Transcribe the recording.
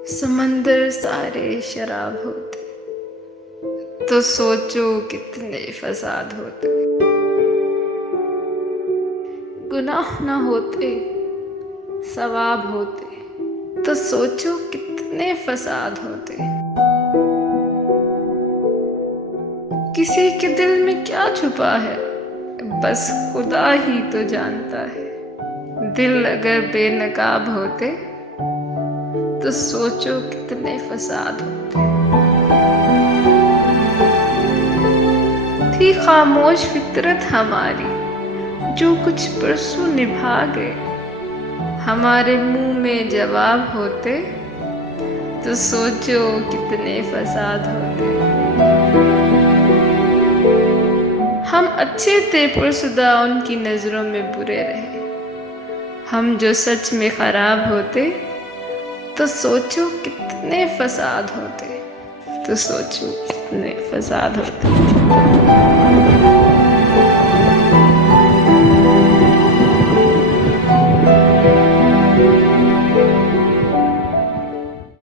समंदर सारे शराब होते तो सोचो कितने फसाद होते। गुनाह ना होते सवाब होते तो सोचो कितने फसाद होते। किसी के दिल में क्या छुपा है बस खुदा ही तो जानता है। दिल अगर बेनकाब होते तो सोचो कितने फसाद होते। थी खामोश फितरत हमारी जो कुछ परसों निभा गए। हमारे मुंह में जवाब होते तो सोचो कितने फसाद होते। हम अच्छे थे पुरसुदा उनकी नजरों में बुरे रहे। हम जो सच में खराब होते तो सोचो कितने फसाद होते। तो सोचो कितने फसाद होते।